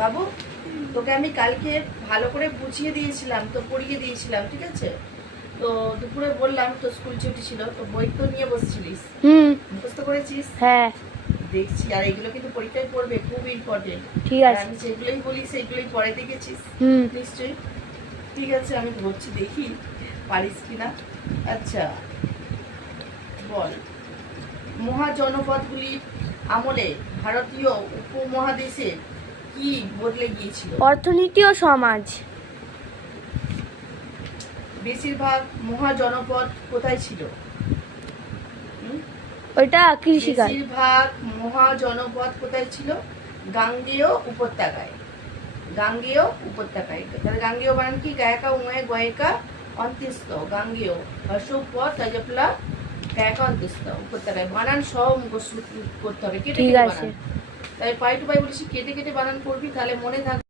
বাবু, তোকে আমি কালকে ভালো করে বুঝিয়ে দিয়েছিলাম, তো পড়িয়ে দিয়েছিলাম, ঠিক আছে? তো দুপুরে বললাম তো স্কুল ছুটি ছিল, তো বই তো নিয়ে বসছিলিস, মুখস্থ করেছিস? হ্যাঁ দেখছি। আর এগুলো কিন্তু পরীক্ষায় পড়বে, খুব ইম্পর্টেন্ট। ঠিক আছে। আমি যেগুলোই বলি সেগুলোই পরে দেখেছিস নিশ্চয়ই। ঠিক আছে, আমি ধরছি, দেখি পারিস কিনা। আচ্ছা বল, মহাজনপদগুলির আমলে ভারতীয় উপমহাদেশে কি বদলে গিয়েছিল? অর্থনীতি ও সমাজ। বেশিরভাগ মহাজনপদ কোথায় ছিল? ওইটা কৃষিকাজ। বেশিরভাগ মহাজনপদ কোথায় ছিল? গাঙ্গেয় উপত্যকায়। গাঙ্গেয় উপত্যকায়। তাহলে গাঙ্গেয় বানান কি? গায়িকা উময়ে গয়িকা অন্ত্যস্ত। গাঙ্গেয় হর্ষপদ তাজপলা গায়িকা অন্ত্যস্ত উপত্যকায়। বানান সহ মুখস্থ করতে হবে, কেটে কেটে বানান। তাই পাই টু পাই বলেছি, কেটে কেটে বানান করবি, তাহলে মনে থাকবে।